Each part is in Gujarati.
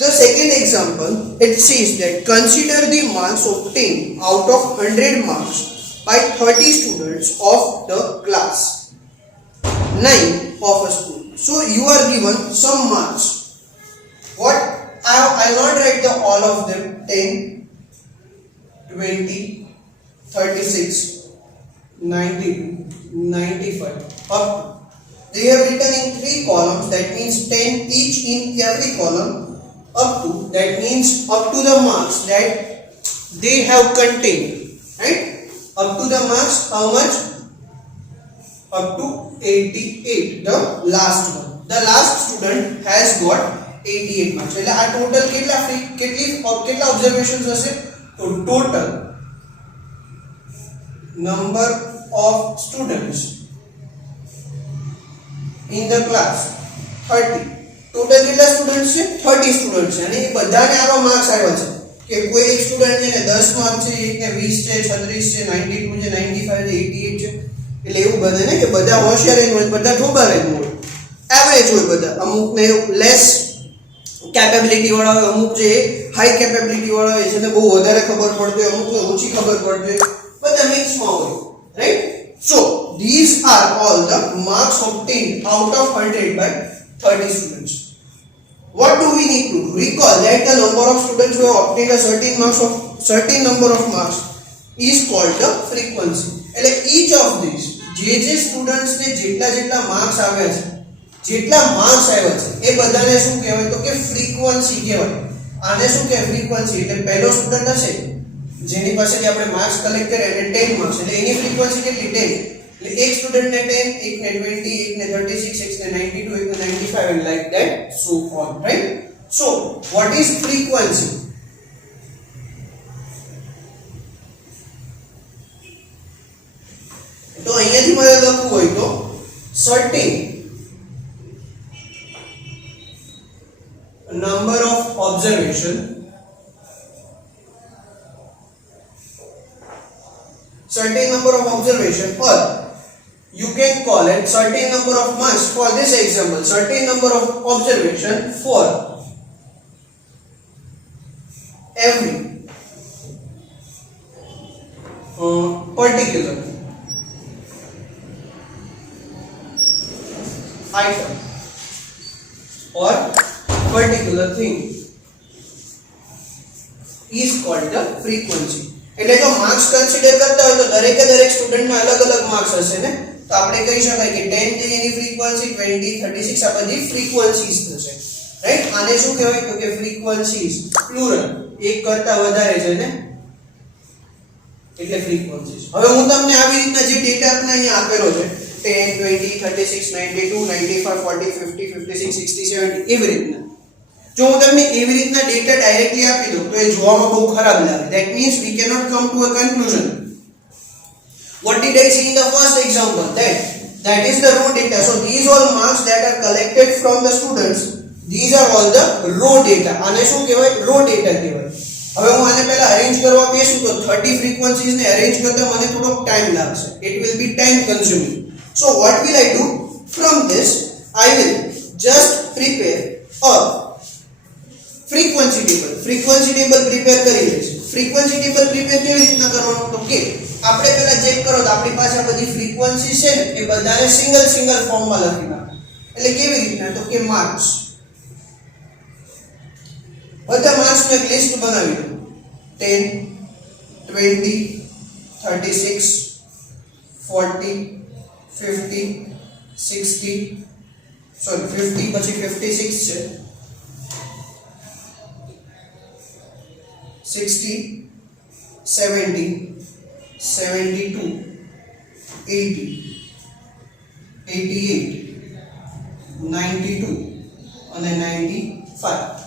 The second example, it says that consider the marks obtained out of 100 marks by 30 students of the class 9 of a school. So you are given some marks. What I will not write the all of them, 10, 20, 36, 92, 95 up to. They have written in 3 columns, that means 10 each in every column, up to, that means up to the marks that they have contained, right? Up to the marks, how much? Up to 88, the last one. The last student has got 88 marks. એટલે આ ટોટલ કેટલા ઓબ્ઝર્વેશન્સ હશે? તો total number of students in the class 30. Total કેટલા સ્ટુડન્ટ્સ છે? 30 સ્ટુડન્ટ્સ છે અને એ બધાને આવા માર્ક્સ આવ્યા છે કે કોઈ એક સ્ટુડન્ટ છે ને 10 માર્ક છે, એકને 20 છે, 36 છે, 92 છે, 95 છે, 88 છે. એટલે એવું બને ને કે બધા હોશિયાર હોય, બધા ઠોબાર હોય, એવરેજ હોય બધા. અમુકને લેસ કેપેબિલિટી વાળા હોય, અમુક જે હાઈ કેપેબિલિટી વાળા હોય છે ને બહુ વધારે ખબર પડતી હોય, અમુકને ઓછી ખબર પડતી હોય, બધા મિક્સમાં હોય, right? So these are all the marks obtained out of 100 by 30 students. What do we need to do? Recall that the number of students who have obtained a certain number of marks is called the frequency. એટલે each of these જે સ્ટુડન્ટ્સ ને જેટલા માર્ક્સ આવ્યા છે, જેટલા માર્ક્સ આવ્યા છે એ બધાને શું કહેવાય? તો કે ફ્રીક્વન્સી કહેવાય. આને શું કહેવાય? ફ્રીક્વન્સી. એટલે પહેલો સ્ટુડન્ટ હશે જેની પાસેથી આપણે માર્ક્સ કલેક્ટ કર્યા એને 10 માર્ક્સ, એટલે એની ફ્રીક્વન્સી કેટલી? 10. એટલે એક સ્ટુડન્ટને 10, એકને 20, એકને 36, એકને 92, એકને 95 and like that so on, right? So what is frequency? તો અહીંયાથી મારે લખવું હોય તો certain number of observation, certain number of observation, or you can call it certain number of marks. For this example, certain number of observation for every particular item or particular thing is called the frequency. એટલે જો માર્ક્સ કન્સિડર કરતા હોય તો દરેકે દરેક સ્ટુડન્ટના અલગ અલગ માર્ક્સ હશે ને, તો આપણે કહી શકાય કે 10 જે એની ફ્રીક્વન્સી, 20, 36 આ બધી ફ્રીક્વન્સીઝ થશે, રાઈટ? આને શું કહેવાય? તો કે ફ્રીક્વન્સીઝ પ્લુરલ, એક કરતા વધારે છે ને એટલે ફ્રીક્વન્સીઝ. હવે હું તમને આવી રીતના જે ડેટા આપણે અહીંયા આપેલો છે 10, 20, 36, 92, 95, 40, 50, 56, 60, 70 એવી રીતના, જો હું તમને એવી રીતના ડેટા ડાયરેક્ટલી આપી દઉં તો એ જોવામાં બહુ ખરાબ લાગે. That means we cannot come to a conclusion. What did I see in the first example? That is the raw data. So these all marks that are collected from the students, these are all the raw data. આને શું કહેવાય? raw data કહેવાય. હવે હું આને પહેલા અરેન્જ કરવા બેસું તો 30 ફ્રીક્વન્સીઝ ને અરેન્જ કરતા મને થોડો ટાઈમ લાગશે. It will be time consuming. So what will I do? From this I will just prepare a frequency table. Frequency table prepare કરી લઈશું. frequency table prepare કેવી રીતના કરવાનું? તો કે આપણે પહેલા ચેક કરો તો આપણી પાસે આ બધી ફ્રીક્વન્સી છે ને એ બધાને સિંગલ ફોર્મમાં લખી નાખો. એટલે કેવી રીતના? તો કે માર્ક્સ, બધા માર્ક્સનું એક લિસ્ટ બનાવી દો. 10, 20, 36, 40, 50, 60, sorry 50 પછી 56 છે, 60, 70, 72, 80, 88, 92 અને 95.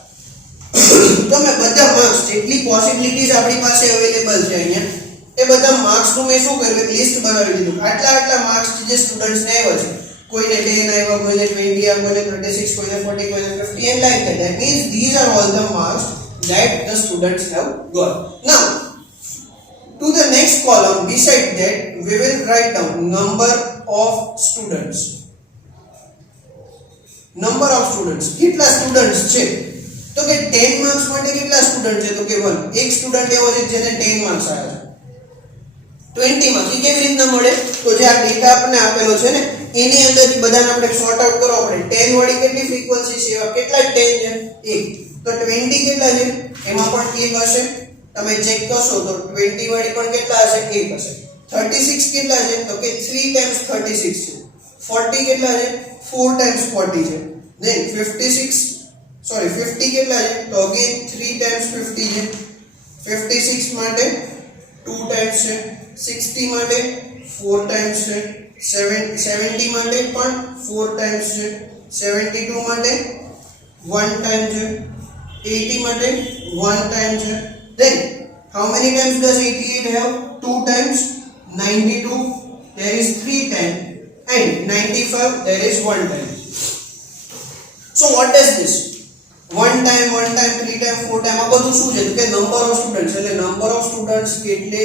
તમે બધા માર્ક્સ જેટલી પોસિબિલિટીઝ આપણી પાસે અવેલેબલ છે અહીંયા એ બધા માર્ક્સનું મેં શું કર્યું? એક લિસ્ટ બનાવી દીધું. આટલા માર્ક્સ જે સ્ટુડન્ટ્સને આવ્યા છે, કોઈને 10 આવ્યા, કોઈને 20 આવ્યા, કોઈને 36, કોઈને 40, કોઈને 50 and like that. That means these are all the marks that the students have got. Now to the next column, beside that we will write down number of students. Number of students, કેટલા સ્ટુડન્ટ્સ છે? તો કે કે 10 માર્ક્સ માટે કેટલા સ્ટુડન્ટ છે તો કે 1 એક સ્ટુડન્ટ એવો છે જેને 10 માર્ક્સ આવ્યા છે 20 માર્ક્સ એ કેવી રીતના મળે તો જે આ ડેટા આપણને આપેલો છે ને એની અંદરથી બધાને આપણે સોર્ટ આઉટ કરવા પડે 10 વાળી કેટલી ફ્રીક્વન્સી છે એવા કેટલા 10 છે 1 તો 20 કેટલા છે એમાં પણ 1 હશે તમે ચેક કરશો તો 20 વાળી પણ કેટલા હશે 1 હશે 36 કેટલા છે તો કે 3 ટાઈમ્સ 36 છે 40 કેટલા છે 4 ટાઈમ્સ 40 છે then 50 કેટલા છે તો અગેન 3 ટાઈમ્સ 50 છે 56 માટે 2 ટાઈમ્સ છે 60 માટે 4 ટાઈમ્સ છે 70 માટે પણ 4 ટાઈમ્સ છે 72 માટે 1 ટાઈમ છે 80 માટે 1 ટાઈમ છે then how many times does 88 have 2 times 92 there is 3 times and 95 there is 1 time so what is this 1 time 3 time 4 time આ બધું શું છે કે નંબર ઓફ સ્ટુડન્ટ્સ એટલે નંબર ઓફ સ્ટુડન્ટ્સ એટલે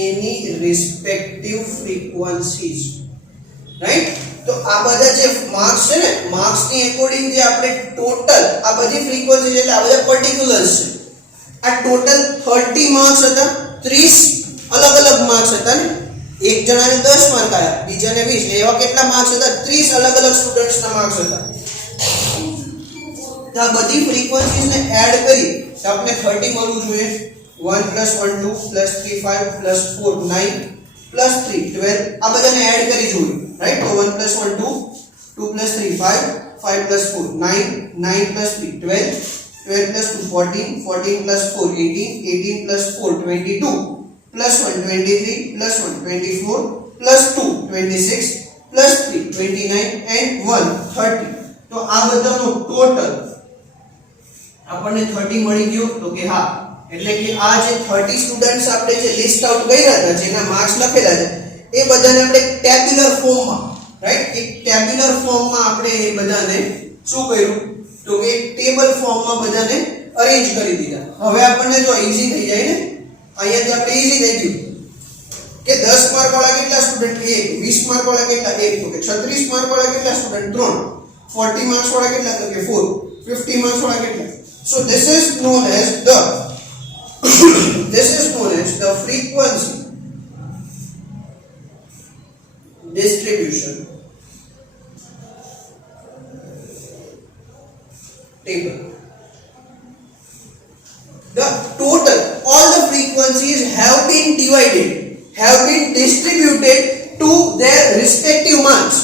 એની રિસ્પેક્ટિવ ફ્રીક્વન્સીઝ રાઈટ તો આ બધા જે માર્ક્સ છે ને માર્ક્સ ની એકોર્ડિંગ જે આપણે ટોટલ આ બધી ફ્રીક્વન્સી એટલે આ બધા પર્ટિક્યુલર્સ છે આ ટોટલ 30 માર્ક્સ હતા 30 અલગ અલગ માર્ક્સ હતા ને એક જણાને 10 માર્ક આયા બીજાને 20 એવા કેટલા માર્ક્સ હતા 30 અલગ અલગ સ્ટુડન્ટ્સના માર્ક્સ હતા તો આ બધી ફ્રીક્વન્સીઝ ને એડ કરી તો આપણે 30 મળવું જોઈએ 1 + 1 2 + 3 5 + 4 9 + 3 12 આ બધાને એડ કરી જોઈએ રાઈટ તો 1 + 1 2 2 + 3 5 5 + 4 9 9 + 3 12 12 + 2 14 14 + 4 18 18 + 4 22 + 1 23 + 1 24 + 2 26 + 3 29 and 1 30 તો આ બધાનો ટોટલ આપણને 30 મળી ગયો તો કે હા એટલે કે આ જે 30 સ્ટુડન્ટ્સ આપણે જે લિસ્ટ આઉટ કર્યા હતા જેના માર્ક્સ લખેલા છે એ બધાને આપણે ટેબ્યુલર ફોર્મમાં રાઈટ એક ટેબ્યુલર ફોર્મમાં આપણે એ બધાને શું કર્યું તો કે ટેબલ ફોર્મમાં બધાને અરેન્જ કરી દીધા હવે આપણને જો ઈઝી થઈ જાય ને અહીંયાથી આપણે ઈઝી થઈ ગયું કે 10 માર્ક વાળા કેટલા સ્ટુડન્ટ 1 20 માર્ક વાળા કેટલા 1 તો કે 36 માર્ક વાળા કેટલા સ્ટુડન્ટ 3 40 માર્ક્સ વાળા કેટલા તો કે 4 50 માર્ક્સ વાળા કેટલા so this is known as the frequency distribution table the total all the frequencies have been distributed to their respective marks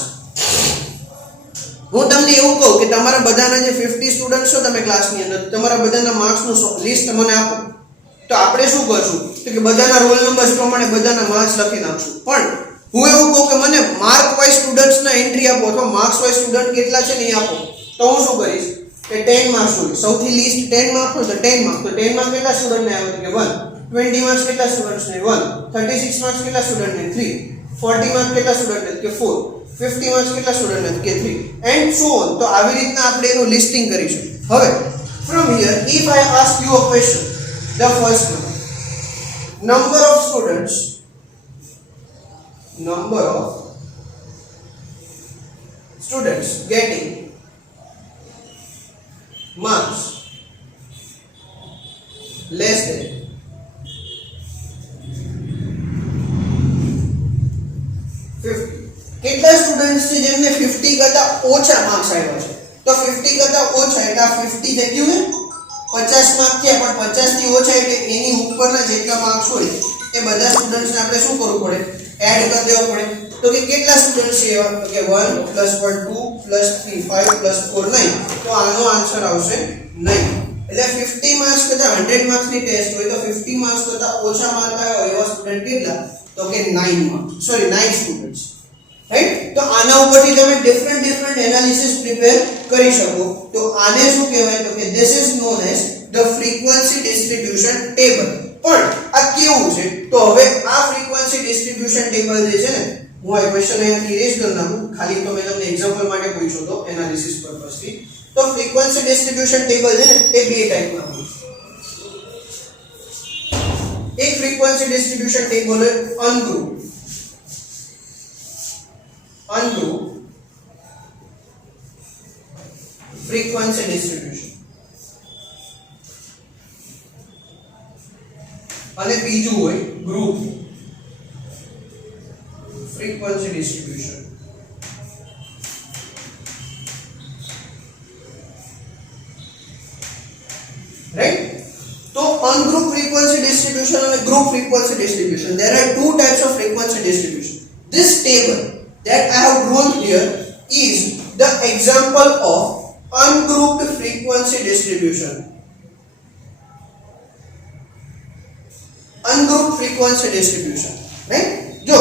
હું તમને એવું કહું કે તમારા બધાના જે 50 સ્ટુડન્ટ્સ છો તમે ક્લાસની અંદર તમારા બધાના માર્ક્સનું લિસ્ટ મને આપો તો આપણે શું કરશું તો કે બધાના રોલ નંબર્સ પ્રમાણે બધાના માર્ક્સ લખી નાખશું પણ હું એવું કહું કે મને માર્ક વાઇઝ સ્ટુડન્ટ્સના એન્ટ્રી આપો અથવા માર્ક્સ વાઇઝ સ્ટુડન્ટ કેટલા છે ને એ આપો તો હું શું કરીશ કે 10 માર્ક્સ હોય સૌથી લીસ્ટ 10 માર્ક્સ હોય તો 10 માર્ક્સ તો 10 માર્ક્સ કેટલા સ્ટુડન્ટને આવે તો કે 1 20 માર્ક્સ કેટલા સ્ટુડન્ટ્સને 1 36 માર્ક્સ કેટલા સ્ટુડન્ટને 3 40 માર્ક્સ કેટલા સ્ટુડન્ટને કે 4 50 માર્ક્સ કેટલા સ્ટુડન્ટને કે 3 એન્ડ સો ઓન તો આવી રીતના આપણે એનું લિસ્ટિંગ કરીશું હવે from here if I ask you a question the first one number of students getting marks less than 50 કેટલા સ્ટુડન્ટ્સ છે જેમને 50 કરતા ઓછા માર્ક્સ આવ્યા છે તો 50 કરતા ઓછા એટલે આ 50 થઈ ગયું ને 50 માર્ક થયા પણ 50 થી ઓછા એટલે એની ઉપરના જેટલા માર્ક્સ હોય એ બધા સ્ટુડન્ટ્સને આપણે શું કરવું પડે એડ કરી દેવા પડે તો કે કેટલા સ્ટુડન્ટ્સ છે એવા તો કે 1 + 1 2 + 3 5 + 4 9 તો આનો આન્સર આવશે 9 એટલે 50 માર્ક્સ કરતા 100 માર્ક્સની ટેસ્ટ હોય તો 50 માર્ક્સ કરતા ઓછા માર્ક આવ્યા હોય એવા સ્ટુડન્ટ કેટલા તો કે 9 સ્ટુડન્ટ્સ રાઈટ તો આના ઉપરથી તમે ડિફરન્ટ એનાલિસિસ પ્રિપેર કરી શકો તો આને શું કહેવાય તો કે this is known as the frequency distribution table પણ આ કેવું છે તો હવે આ frequency distribution table જે છે ને હું આ ક્વેશ્ચન અહીંયાથી ઇરેઝ કરી નાખું ખાલી તો મેં તમને એક્ઝામ્પલ માટે પૂછ્યો તો એનાલિસિસ પર્પસથી તો frequency distribution table છે ને એ બે ટાઈપના હોય એક frequency distribution table है ungrouped frequency distribution અને બીજું હોય ગ્રુપ ફ્રીક્વન્સી ડિસ્ટ્રીબ્યુશન. રાઈટ? તો ungroup frequency distribution and group frequency distribution, there are two types of frequency distribution. This table that I have drawn here is the example of ungrouped frequency distribution. Ungrouped frequency distribution, right? જો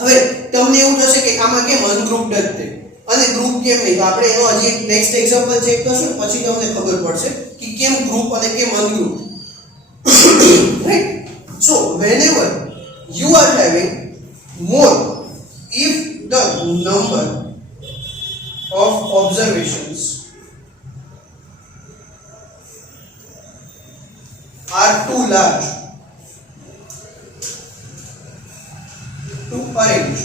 હવે તમને એવું થશે કે આમાં કેમ અનગ્રુપ્ડ જ છે અને ગ્રુપ કેમ નહીં, તો આપણે એનો હજી એક નેક્સ્ટ એક્ઝામ્પલ ચેક કરશું પછી તમને ખબર પડશે કે કેમ ગ્રુપ અને કેમ ungroup. Right? So whenever you are having more, if the number of observations are too large to arrange,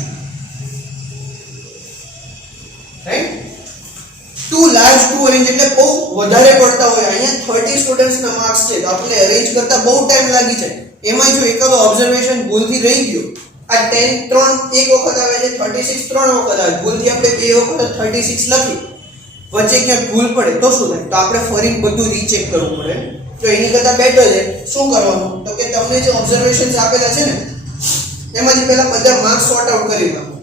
right? Too large to arrange એટલે બહુ વધારે પડતા હોય. અહીંયા 30 સ્ટુડન્ટ્સ ના માર્ક્સ છે તો આપણે અરેન્જ કરતા બહુ ટાઈમ લાગી જાય. એમાં જો એકાદો ઓબ્ઝર્વેશન ભૂલથી રહી ગયો, આ 10 3 એક વખત આવે છે, 36 3 વખત આવે, ભૂલથી આપણે બે વખત 36 લખી, વચ્ચે ક્યાંક ભૂલ પડે તો શું થાય? તો આપણે ફરી બધું રીચેક કરવું પડે. તો એની કરતા બેટર છે શું કરવાનું, તો કે તમને જે ઓબ્ઝર્વેશન્સ આપેલા છે ને એમાંથી પહેલા બધા માર્ક્સ સોર્ટ આઉટ કરી નાખો,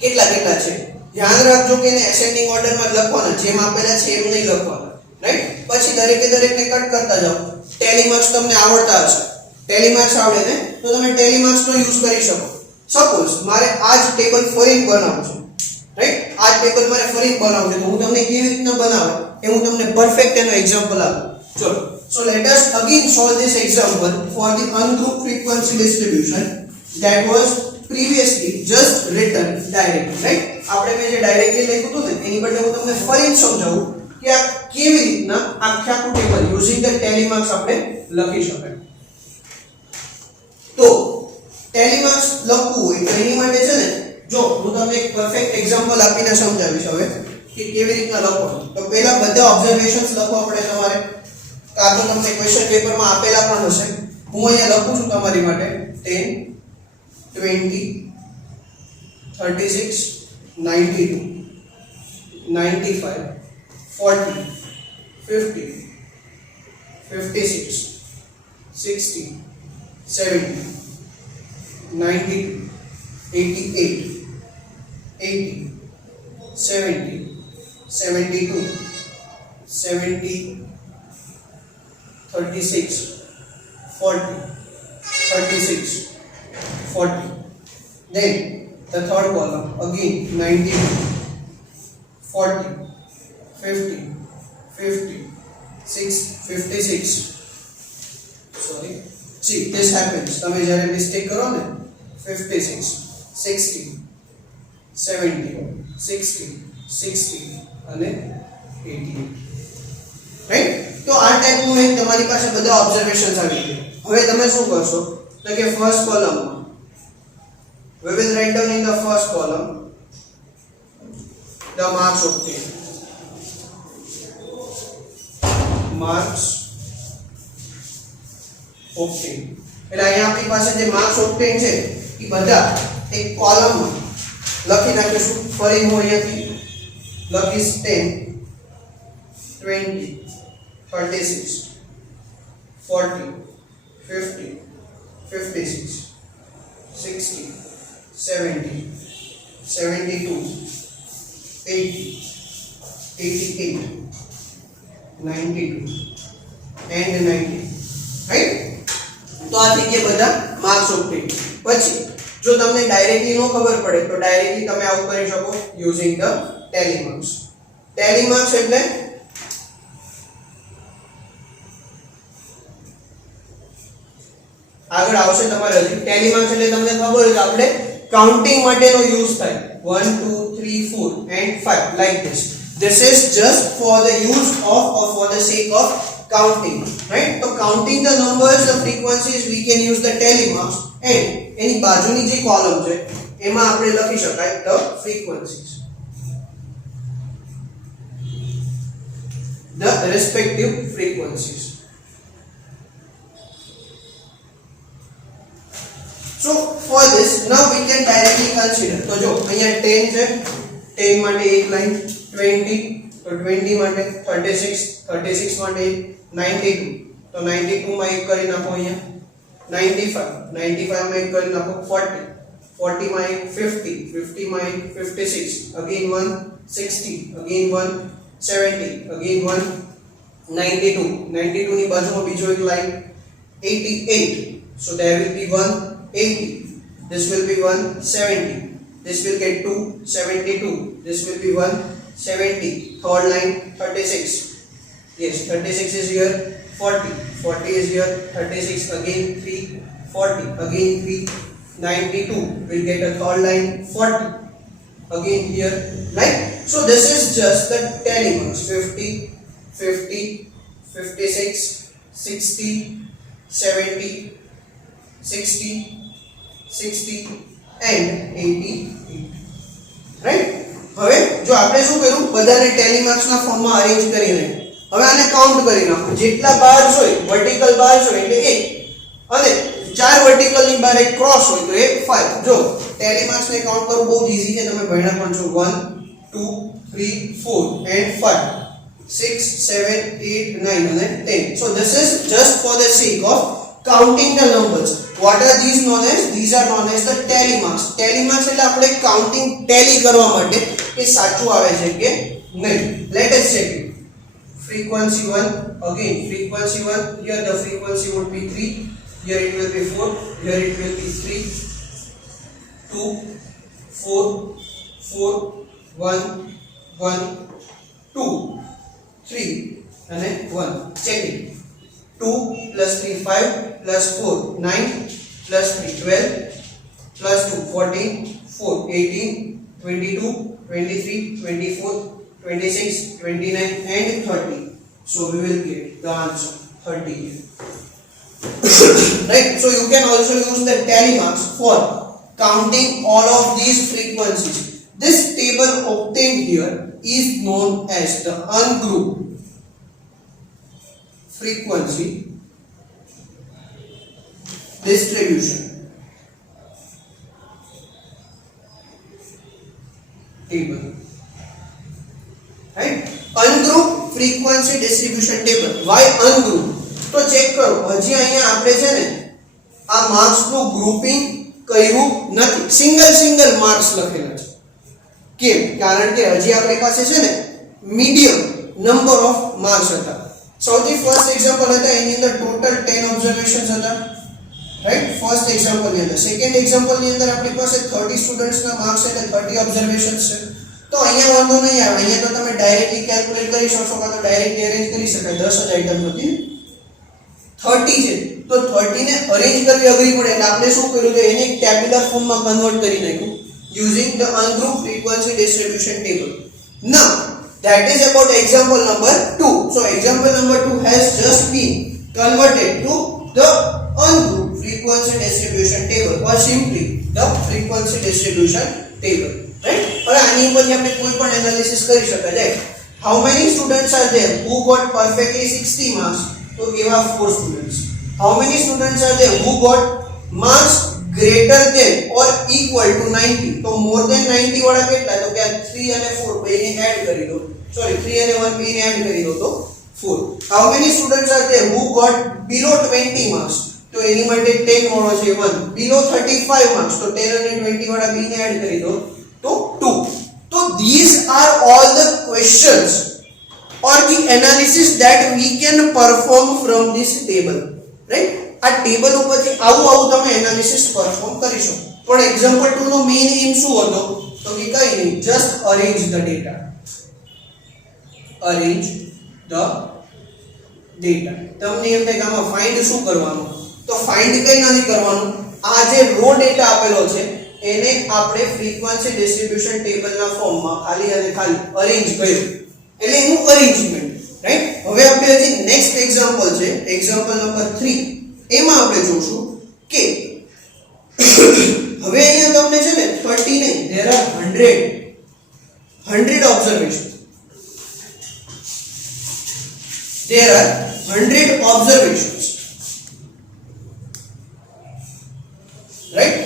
કેટલા કેટલા છે. ધ્યાન રાખજો કે એને એસેન્ડિંગ ઓર્ડરમાં જ લખવાના, જેમ આપેલા છે એમ નહીં લખવાના. રાઈટ? પછી દરેકે દરેકને કટ કરતા જાઓ. ટેલી માર્ક્સ તમને આવડતા હશે, ટેલી માર્ક્સ આવડે ને તો તમે ટેલી માર્ક્સનો યુઝ કરી શકો. સપોઝ મારે આ જ ટેબલ ફરીને બનાવવું છે, રાઈટ? આ જ ટેબલ મારે ફરીને બનાવવું છે તો હું તમને કેવી રીતના બનાવું એ હું તમને પરફેક્ટ એનો એક્ઝામ્પલ આપું. ચલો, so let us again solve this example for the ungrouped frequency distribution that was previously just written directly, right? આપણે મેં જે ડાયરેક્ટલી લખ્યું હતું ને એની બદલે હું તમને ફરીથી સમજાવું કે આ કેવી રીતના આખા table using the Tally marks આપણે લખી શકાય. તો ટેલી માર્ક્સ લખવું હોય તો એની માટે છે ને, જો હું તમને એક પરફેક્ટ એક્ઝામ્પલ આપીને સમજાવીશ હવે કે કેવી રીતના લખવાનું. તો પહેલા બધા ઓબ્ઝર્વેશન્સ લખવા પડે તમારે, કાં તો તમને ક્વેશ્ચન પેપરમાં આપેલા પણ હશે. હું અહીંયા લખું છું તમારી માટે 10 20 36 92 95 40 50 56 60 70 92 88 80 70 72 70 36 40 36 40. Then the third column again 92 40 50 50 56. Sorry, see this happens તમે જ્યારે મિસ્ટેક કરો ને 56 60 70 60 60 અને 88, રાઈટ? તો આ ટાઈપનું એક તમારી પાસે બધા ઓબ્ઝર્વેશન્સ આવી ગયા. હવે તમે શું કરશો તો કે ફર્સ્ટ કોલમમાં we will write down in the first column the marks obtained. Marks obtained એટલે અહીંયા આપણી પાસે જે માર્ક્સ obtained છે એ બધા એક કોલમમાં લખી નાખીશું. ફરી હું અહીંયાથી લખીશ 10 20 36 40 50 56 60 70 72 80 88 92 and 90, right? તો આ થઈ ગયા બધા માર્ક્સ obtained. પછી જો તમને ડાયરેક્ટલી નો ખબર પડે તો ડાયરેક્ટલી તમે આવું કરી શકો using the Tally marks. Tally marks એટલે આગળ આવશે તમારે હજી. ટેલી માર્ક્સ એટલે તમને ખબર હોય તો આપણે કાઉન્ટિંગ માટેનો યુઝ થાય 1 2 3 4 and 5 like this. This is just for the use of or for the sake of counting, right? So counting the numbers, the frequencies, we can use the tally marks, and એની બાજુની જે કોલમ છે એમાં આપણે લખી શકાય the frequencies, the respective frequencies. kindly consider. તો જો અહીંયા 10 છે, 10 માટે એક લાઈન, 20 તો 20 માટે 36, 36 માટે 92 તો 92 માં એક કરી નાખો અહીંયા, 95, 95 માં એક કરી નાખો 40, 40 માં એક 50, 50 માં એક 56, again 160, again 170, again 192, 92 ની બાજુમાં બીજો એક line 88, so there will be 180, this will be 170, this will get to 72, this will be 170, third line 36, yes 36 is here, 40, 40 is here, 36 again 3, 40 again 3, 92 will get a third line 40 again here, right? So this is just the tally marks, 50, 50, 56, 60, 70, 60, 60 and 88, right? હવે જો આપણે શું કર્યું, બધાને ટેલી માર્ક્સ ના ફોર્મમાં અરેન્જ કરીને હવે આને કાઉન્ટ કરી નાખો, જેટલા બાર્સ હોય વર્ટિકલ બાર્સ હોય એટલે 1 અને 4 વર્ટિકલ ની બાર એક ક્રોસ હોય તો એ 5. જો ટેલી માર્ક્સ ને કાઉન્ટ કરવું બહુ ઈઝી છે, તમે ભણ્યા પણ છો. 1 2 3 4 and 5, 6 7 8 9 and 10. So this is just for the sake of counting the numbers. What are these known as? These are known as the tally marks. Tally marks એટલે આપણે કાઉન્ટિંગ ટેલી કરવા માટે કે સાચું આવે છે કે નહીં. Let us check it. Frequency 1, again frequency 1, here the frequency would be 3, here it will be 4, here it will be 3, 2, 4, 4, 1, 1, 2, 3 and 1. Check it. 2 plus 3 5 plus 4 9 plus 3 12 plus 2 14 4 18 22 23 24 26 29 and 30. So we will get the answer 30 here. Right? So you can also use the tally marks for counting all of these frequencies. This table obtained here is known as the ungrouped frequency distribution table, right? Ungrouped frequency distribution table. Why ungrouped? તો ચેક કરો, હજી અહીંયા આપણે છે ને આ માર્ક્સ નું ગ્રુપિંગ કર્યું નથી, સિંગલ માર્ક્સ લખેલા છે. કેમ? કારણ કે હજી આપણી પાસે છે ને મીડિયમ નંબર ઓફ માર્ક્સ હતા. સૌથી ફર્સ્ટ એક્ઝામ્પલ હતા એની અંદર ટોટલ 10 ઓબ્ઝર્વેશન્સ હતા, રાઈટ? ફર્સ્ટ એક્ઝામ્પલ ની અંદર. સેકન્ડ એક્ઝામ્પલ ની અંદર આપણી પાસે 30 સ્ટુડન્ટ્સ ના માર્ક્સ એટલે 30 ઓબ્ઝર્વેશન્સ છે. તો અહીંયા વાંધો નહીં આવે, અહીંયા તો તમે ડાયરેક્ટલી કેલ્ક્યુલેટ કરી શકશો કાં તો ડાયરેક્ટલી અરેન્જ કરી શકાય. 10 જ આઈટમ હતી, 30 છે તો 30 ને અરેન્જ કરવી અઘરી પડે એટલે આપણે શું કર્યું કે એને એક ટેબ્યુલર ફોર્મમાં કન્વર્ટ કરી નાખ્યું using the ungrouped frequency distribution table. Now that is about example number 2. So example number 2 has just been converted to the ungrouped frequency distribution table or simply the frequency distribution table, right? હવે આની ઉપરથી આપણે કોઈ પણ એનાલિસિસ કરી શકાય, right? How many students are there who got perfectly 60 marks? તો એવા 4 students. How many students are there who got marks greater than or equal to 90? તો more than 90 વાળા કેટલા? તો કે 3 અને 4 બેને એડ કરી દો, સોરી 3 અને 1 બેને એડ કરી દો તો 4. How many students are there who got below 20 marks? તો એની માટે 10 વાળો છે 1. below 35 marks તો 10 અને 20 વાળા બેને એડ કરી દો તો 2. તો these are all the questions or the analysis that we can perform from this table, right? આ ટેબલ ઉપરથી આવું તમે એનાલિસિસ પરફોર્મ કરી શકો. પણ એક્ઝામ્પલ 2 નો મેઇન એમ શું હતો? તો કે કઈ નહીં, just arrange the data. Arrange the data. તમને એમ થાય કે આમાં ફાઇન્ડ શું કરવાનું? તો ફાઇન્ડ કઈ નથી કરવાનું, આ જે રો ડેટા આપેલો છે એને આપણે ફ્રીક્વન્સી ડિસ્ટ્રીબ્યુશન ટેબલના ફોર્મમાં ખાલી અને ખાલી અરેન્જ કર્યું એટલે એનું અરેન્જમેન્ટ, રાઈટ? હવે આપણે હજી નેક્સ્ટ એક્ઝામ્પલ છે, એક્ઝામ્પલ નંબર 3. એમાં આપણે જોશું કે હવે અહીંયા તમને છે ને 30 નહીં, there are 100 observations. There are 100 observations, right?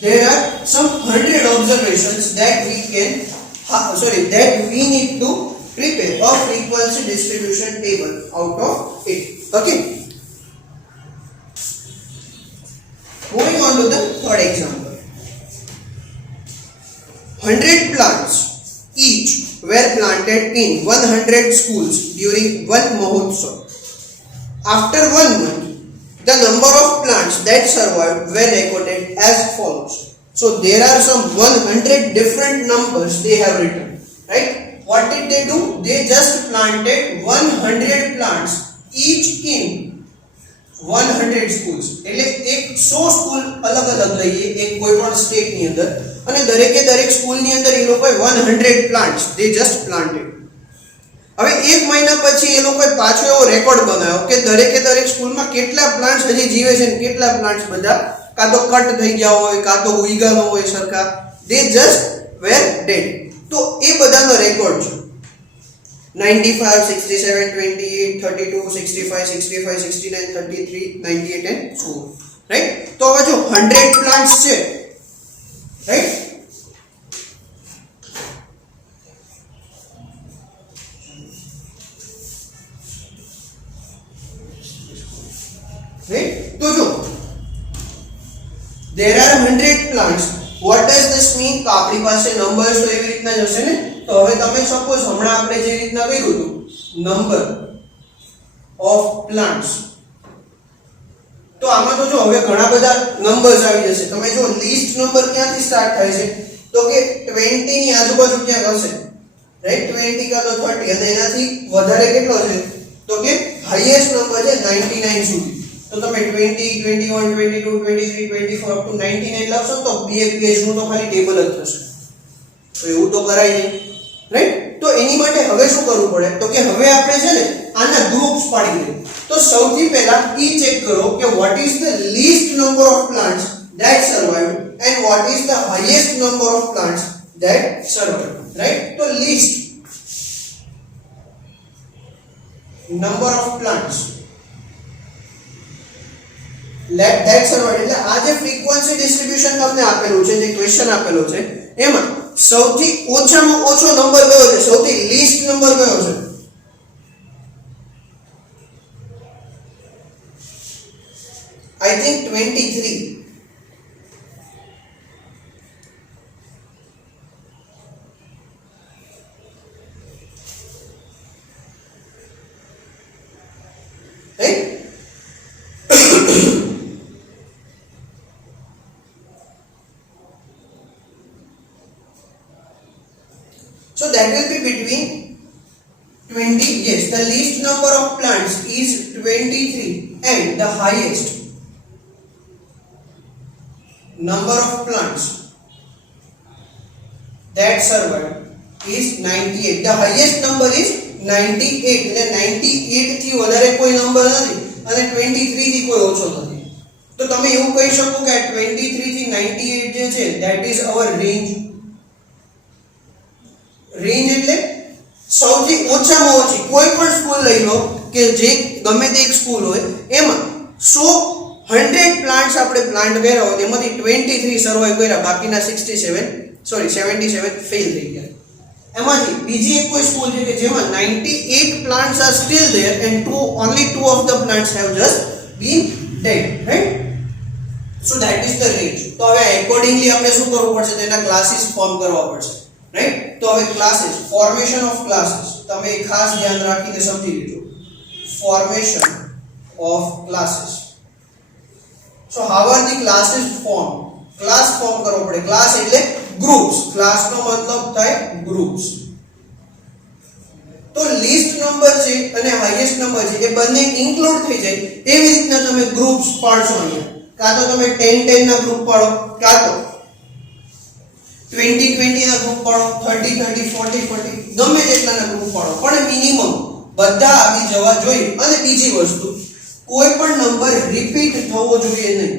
There are some situations that we need to prepare a frequency distribution table out of it. Okay, moving on to the third example. 100 plants each were planted in 100 schools during one Mahotsav. After 1 month, the number of plants that survived were recorded as follows. So there are some 100 different numbers they have written, right? What did they do? They just planted 100 plants each in 100 schools. એટલે એક 100 સ્કૂલ અલગ અલગ લઈએ એક કોઈ પણ સ્ટેટ ની અંદર અને દરેકે દરેક સ્કૂલ ની અંદર એ લોકોએ 100 પ્લાન્ટ્સ they just planted. હવે એક મહિના પછી એ લોકોએ પાછો એવો રેકોર્ડ બનાવ્યો કે દરેકે દરેક સ્કૂલમાં કેટલા પ્લાન્ટ્સ હજી જીવે છે અને કેટલા પ્લાન્ટ્સ બધા કાં તો કટ થઈ ગયા હોય કાં તો ઉઈગા ન હોય સરખા, they just were dead. તો એ બધાનો રેકોર્ડ છે 95, 67, 28, 32, 65, 65, 69, 33, 98 and so on, right? તો હવે જો 100 પ્લાન્ટ્સ છે, right? right? તો જો there are 100 plants. What does this mean? તો આપણી પાસે નંબર્સ તો એવી રીતના જ હશે ને. તો હવે તમે સપોઝ હમણાં આપણે જે રીતના કર્યું હતું નંબર ઓફ પ્લાન્ટ્સ, તો આમાં તો જો હવે ઘણા બધા નંબર્સ આવી જશે. તમે જો લિસ્ટ નંબર ક્યાંથી સ્ટાર્ટ થાય છે તો કે 20 ની આજુબાજુ ક્યાંક હશે, રાઈટ? 20 કાં તો 30 અને એનાથી વધારે કેટલો છે તો કે હાઈએસ્ટ નંબર છે 99 સુધી. તો તમે 20, 21, 22, 23, 24 અપ ટુ 99 લખશો તો બે પેજ નું તો ખાલી ટેબલ જ થશે. તો એવું તો કરાય નહીં, રાઈટ? તો એની માટે હવે શું કરવું પડે તો કે હવે આપણે છે ને આના ગ્રુપ્સ પાડી દઈએ. તો સૌથી પહેલા ઈ ચેક કરો કે what is the least number of plants that survived and what is the highest number of plants that survived, right? તો least number of plants that survived એટલે આ જે ફ્રીક્વન્સી ડિસ્ટ્રીબ્યુશન તમને આપેલું છે, જે ક્વેશ્ચન આપેલો છે એમાં સૌથી ઓછામાં ઓછો નંબર કયો છે, સૌથી લીસ્ટ નંબર કયો છે? I think 23. Right? So that will be between 20. Yes, the least number of plants is 23 and the highest number of plants that survived is 98. The highest number is 98. એટલે 98 થી વધારે કોઈ નંબર નથી અને 23 થી કોઈ ઓછો નથી. તો તમે એવું કહી શકો કે 23 થી 98 જે છે that is our range. Range એટલે સૌથી ઓછામાં ઓછી કોઈ પણ સ્કૂલ લઈ લો કે જે ગમે તે એક સ્કૂલ હોય એમાં 100 પ્લાન્ટ્સ આપણે પ્લાન્ટ કર્યા હોય એમાંથી 23 સર્વાઈવ કર્યા, બાકીના 77 ફેલ થઈ ગયા. એમાંથી બીજી એક કોઈ સ્કૂલ છે કે જેમાં 98 plants are still there and only two of the plants have just been dead, right? So that is the range. તો હવે એકોર્ડિંગલી આપણે શું કરવું પડશે? તેના ક્લાસીસ ફોર્મ કરવા પડશે, રાઈટ? તો હવે ક્લાસીસ, ફોર્મેશન ઓફ ક્લાસીસ તમે ખાસ ધ્યાન રાખીને સમજી લેજો. Formation of classes. So how are the classes formed? Class form કરવો પડે. ક્લાસ એટલે ગ્રુપ્સ. ક્લાસનો મતલબ થાય ગ્રુપ્સ. તો લિસ્ટ નંબર છે અને હાઈએસ્ટ નંબર છે એ બંને ઇન્ક્લુડ થઈ જાય એવી રીતના તમે ગ્રુપ્સ પાડશો. અહીંયા કાં તો તમે 10 ના ગ્રુપ પાડો, કાં તો 20 ના ગ્રુપ પાડો, 30 40 ગમે તેટલાના ગ્રુપ પાડો, પણ મિનિમમ બધા આવી જવા જોઈએ. અને બીજી વસ્તુ, કોઈ પણ નંબર રિપીટ થવો જોઈએ નહીં.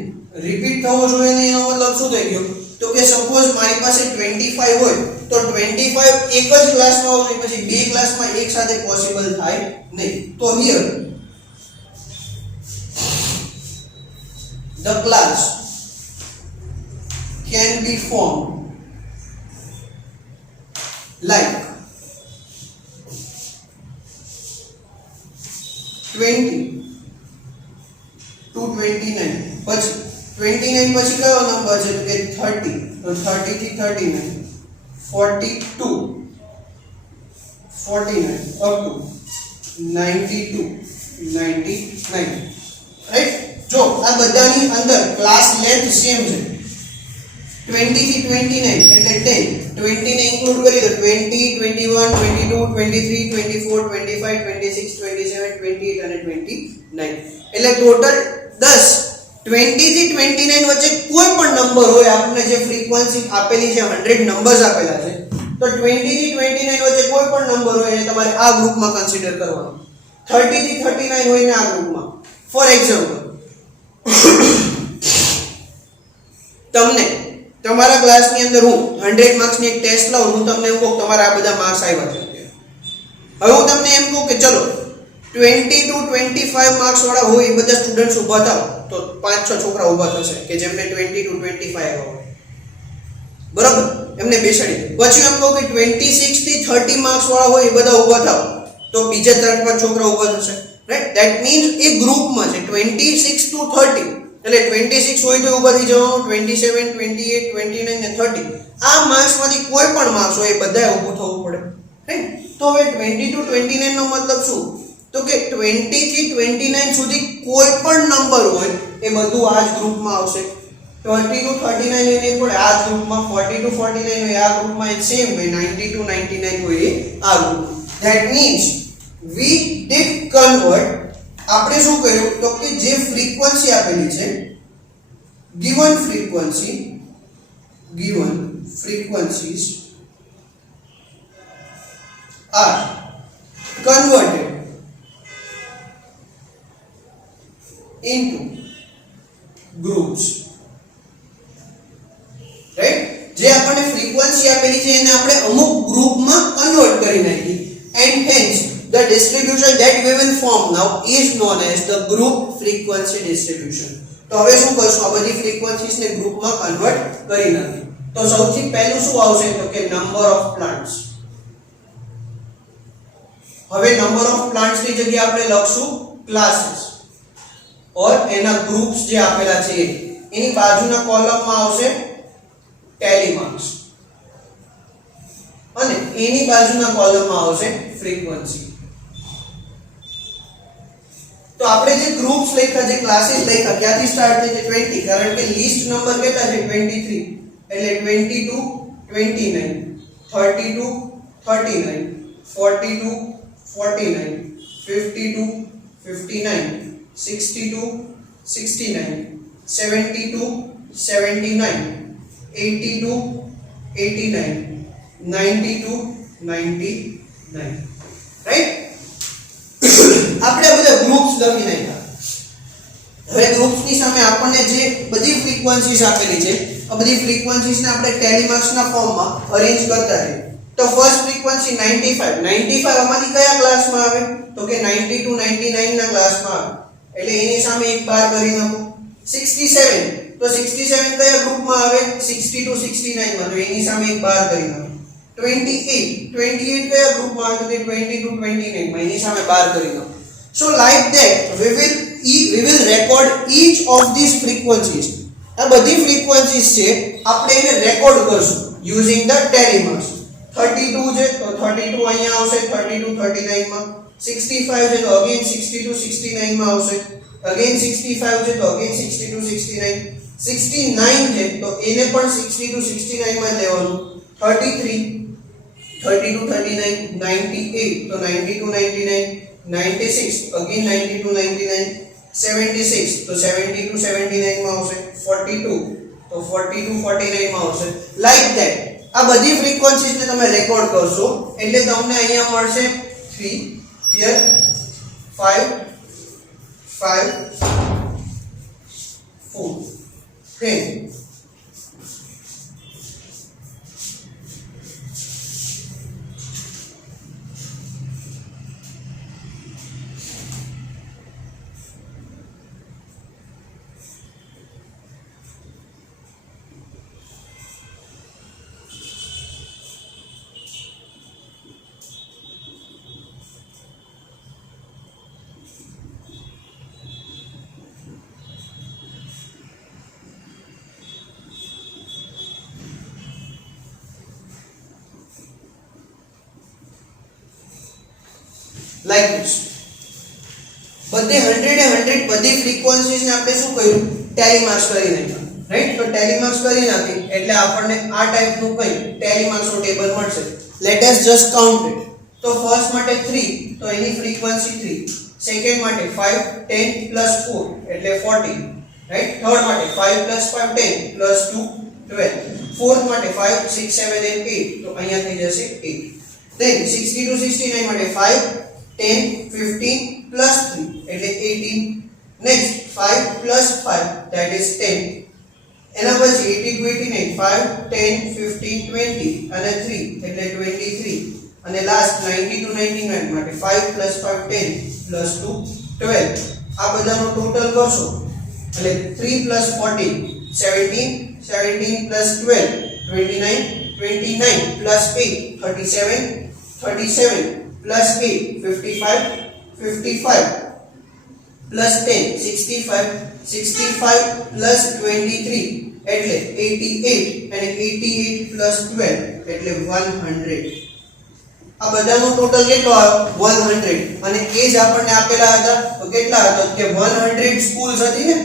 રિપીટ થવો જોઈએ નહીં એનો મતલબ શું થઈ ગયો તો કે સપોઝ મારી પાસે 25 હોય તો 25 એક જ ક્લાસમાં હોય પછી બે ક્લાસમાં એક સાથે પોસિબલ થાય નહીં. તો here the class can be formed like 20 to 29 પછી 29 પછી કયો નંબર છે કે 30 તો 30 થી 39 42 49 up to 92 99 રાઈટ જો આ બધાની અંદર ક્લાસ લેન્થ સેમ છે 20 થી 29 એટલે 10 20 ને ઇન્ક્લુડ કરી દો 20 21 22 23 24 25 26 27 28 અને 29 એટલે ટોટલ 10 20 થી 29 વચ્ચે કોઈ પણ નંબર હોય આપણને જે ફ્રીક્વન્સી આપેલી છે 100 નંબર્સ આપેલા છે તો 20 થી 29 વચ્ચે કોઈ પણ નંબર હોય એને તમારે આ ગ્રુપમાં કન્સિડર કરવાનો 30 થી 39 હોય ને આ ગ્રુપમાં ફોર એક્ઝામ્પલ તમને તમારા ક્લાસની અંદર હું 100 માર્ક્સની એક ટેસ્ટ લઉં હું તમને એમ કહું તમારા આ બધા માર્ક્સ આવ્યા છે હવે હું તમને એમ કહું કે ચલો 20 to 25 માર્ક્સ વાળા હોય એ બધા સ્ટુડન્ટ્સ ઊભા થાવ તો 5-6 છોકરા ઊભા થશે કે જેમને 20 to 25 આવ્યા હોય બરાબર એમને બેસાડી પછી એમ કહું કે 26 થી 30 માર્ક્સ વાળા હોય એ બધા ઊભા થાવ તો બીજા 3-5 છોકરા ઊભા થશે રાઈટ ધેટ મીન્સ એ ગ્રુપમાં છે 26 to 30 એટલે 26 હોય તો ઊભા થઈ જવાનું 27 28 29 અને 30 આ માર્ક્સમાંથી કોઈ પણ માર્ક્સ હોય એ બધાએ ઊભું થવું પડે રાઈટ તો હવે 20 to 29 નો મતલબ શું તો કે 20 થી 29 સુધી કોઈ પણ નંબર હોય એ બધું આ જ ગ્રુપમાં આવશે 30 to 39 એને પણ આ જ ગ્રુપમાં 40 to 49 હોય આ ગ્રુપમાં એ સેમ હોય 90 to 99 હોય એ આ ગ્રુપમાં that means we did convert આપણે શું કર્યું તો કે જે ફ્રીક્વન્સી આપેલી છે given frequencies are converted into groups right જે આપણને ફ્રીક્વન્સી આપેલી છે એને આપણે અમુક ગ્રુપમાં કન્વર્ટ કરી નાખી and hence the distribution that we will form now is known as the group frequency distribution તો હવે શું કરશું આ બધી ફ્રીક્વન્સીઝ ને ગ્રુપમાં કન્વર્ટ કરી નાખી તો સૌથી પહેલું શું આવશે તો કે નંબર ઓફ પ્લાન્ટ્સ હવે નંબર ઓફ પ્લાન્ટ્સ ની જગ્યાએ આપણે લખશું ક્લાસીસ ઓર એના ગ્રુપ્સ જે આપેલા છે એની બાજુના કોલમમાં આવશે ટેલી માર્ક્સ અને એની બાજુના કોલમમાં આવશે ફ્રીક્વન્સી તો આપણે જે ગ્રુપ્સ લખ્યા જે ક્લાસીસ લખ્યા ક્યાંથી સ્ટાર્ટ થાય છે 20 કારણ કે લિસ્ટ નંબર કેટલા છે 23 એટલે 22 29 32 39 42 49 52 59 62 69 72 79 82 89 92 99 રાઈટ આપણે બધા ગ્રુપ્સ લખી નાખ્યા હવે ગ્રુપ્સ ની સામે આપણને જે બધી ફ્રીક્વન્સીઝ આપેલી છે આ બધી ફ્રીક્વન્સીઝ ને આપણે ટેલી માર્ક્સ ના ફોર્મમાં અરેન્જ કરતા રહીએ તો ફર્સ્ટ ફ્રીક્વન્સી 95 આમાંથી કયા ક્લાસમાં આવે તો કે 90 to 99 ના ક્લાસમાં આવે એટલે એની સામે એક બાર કરી નાખો 67 તો 67 કયા ગ્રુપમાં આવે 60 to 69 માં તો એની સામે એક બાર કરી નાખો 28 કયા ગ્રુપમાં આવે તો કે 20 to 29 માં એની સામે બાર કરી નાખો so like that we will record each of these frequencies આ બધી ફ્રીક્વન્સીઝ છે આપણે એને રેકોર્ડ કરશું using the tally marks 32 છે તો 32 અહીંયા આવશે 32 39 માં 65 છે તો again 60 to 69 માં આવશે again 65 છે તો again 60 to 69 69 છે તો એને પણ 60 to 69 માં લેવાનું 33 30 to 39 98 તો 90 to 99 96 again 90 to 99 76 તો 70 to 79 માં આવશે 42 તો 40 to 49 માં આવશે like that આ બધી ફ્રીક્વન્સીઝ ને તમે રેકોર્ડ કરશો એટલે તમને અહીંયા મળશે 3 here 5 4 10 10 લાઈક ધીસ. બધી 100 એ 100 બધી ફ્રીક્વન્સીઝ ને આપણે શું કર્યું, ટેલી માર્ક્સ કરી નાખ્યા, રાઈટ. તો ટેલી માર્ક્સ કરી નાખી એટલે આપણને આ ટાઈપનું કઈ ટેલી માર્ક્સ નું ટેબલ મળશે. Let us just count it. તો ફર્સ્ટ માટે 3, તો એની ફ્રીક્વન્સી 3. સેકન્ડ માટે 5 10 પ્લસ 4 એટલે 40, રાઈટ. થર્ડ માટે 5 પ્લસ 5 10 પ્લસ 2 12. ફોર્થ માટે 5 6 7 and 8, તો અહીંયા થઈ જશે 8. then 60 to 69 માટે 5 10 15 plus 3 એટલે 18. next 5 plus 5 that is 10. એના પછી 80 to 89 5 10 15 20 અને 3 એટલે 23. અને લાસ્ટ 90 to 99 માટે 5 plus 5 10 plus 2 12. આ બધાનો ટોટલ કરશો એટલે 3 plus 14 17 17 plus 12 29 29 plus 8 37 37 plus 8 55 55 plus 10 65 65 plus 23 એટલે 88 અને 88 plus 12 એટલે 100. આ બધાનો ટોટલ કેટલો આવ્યો 100. અને એ જ આપણને આપેલા હતા તો કેટલા હતા કે 100 સ્કૂલ્સ હતી ને.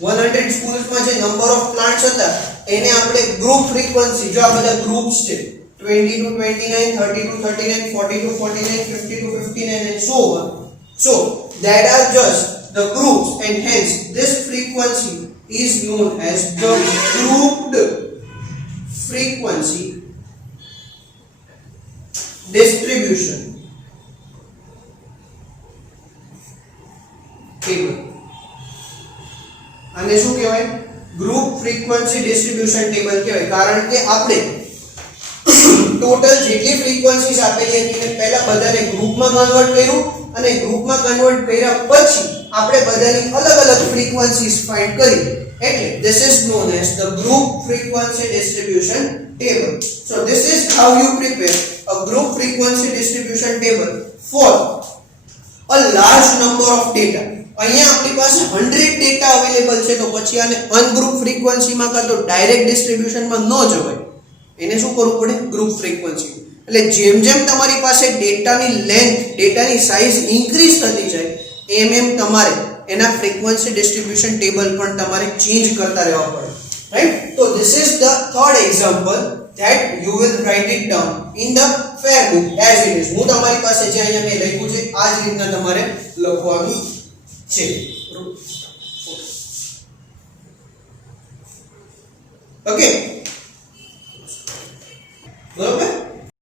100 સ્કૂલ્સમાં જે નંબર ઓફ પ્લાન્ટ્સ હતા એને આપણે ગ્રુપ ફ્રીક્વન્સી, જો આ બધા ગ્રુપ્સ છે 20 to 29 30 to 39 40 to 49 50 to 59 and so on. So that are just the groups and hence this frequency is known as the grouped frequency distribution table. આને શું કહેવાય, ગ્રુપ ફ્રીક્વન્સી ડિસ્ટ્રીબ્યુશન ટેબલ કહેવાય. કારણ કે આપણે ટોટલ જેટલી ફ્રીક્વન્સીઝ આપેલી હતી એને પહેલા બધાને ગ્રુપમાં કન્વર્ટ કર્યું અને ગ્રુપમાં કન્વર્ટ કર્યા પછી આપણે બધાની અલગ અલગ ફ્રીક્વન્સીઝ ફાઇન્ડ કરી. એટલે this is known as the group frequency distribution table. So this is how you prepare a group frequency distribution table for a large number of data. અહીંયા આપણી પાસે 100 ડેટા અવેલેબલ છે તો પછી આને અનગ્રુપ ફ્રીક્વન્સીમાં કાં તો ડાયરેક્ટ ડિસ્ટ્રીબ્યુશનમાં ન જવાય, એને શું કરવું પડે, ગ્રુપ ફ્રીક્વન્સી. એટલે જેમ જેમ તમારી પાસે ડેટાની લેન્થ, ડેટાની સાઇઝ ઇન્ક્રીઝ થતી જાય એમ એમ તમારે એના ફ્રીક્વન્સી ડિસ્ટ્રીબ્યુશન ટેબલ પણ તમારે ચેન્જ કરતા રહેવા પડે, રાઈટ. તો this is the third example that you will write it down in the fair book as it is. હું તમારી પાસે જે અહીંયા મેં લખ્યું છે આ જ રીતના તમારે લખવાનું છે. ઓકે,